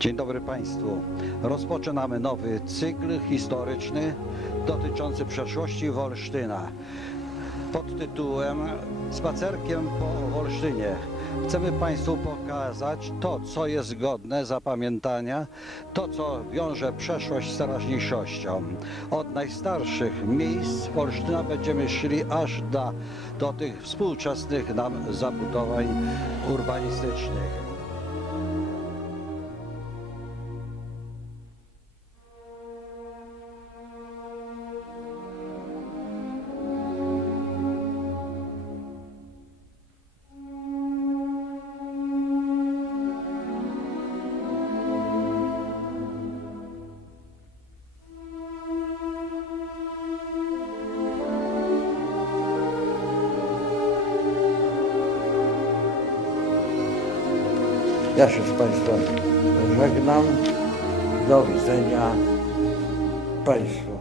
Dzień dobry Państwu. Rozpoczynamy nowy cykl historyczny dotyczący przeszłości Wolsztyna pod tytułem Spacerkiem po Wolsztynie. Chcemy Państwu pokazać to, co jest godne zapamiętania, to, co wiąże przeszłość z teraźniejszością. Od najstarszych miejsc Wolsztyna będziemy szli aż do, do tych współczesnych nam zabudowań urbanistycznych. Ja się z Państwem żegnam. Do widzenia Państwu.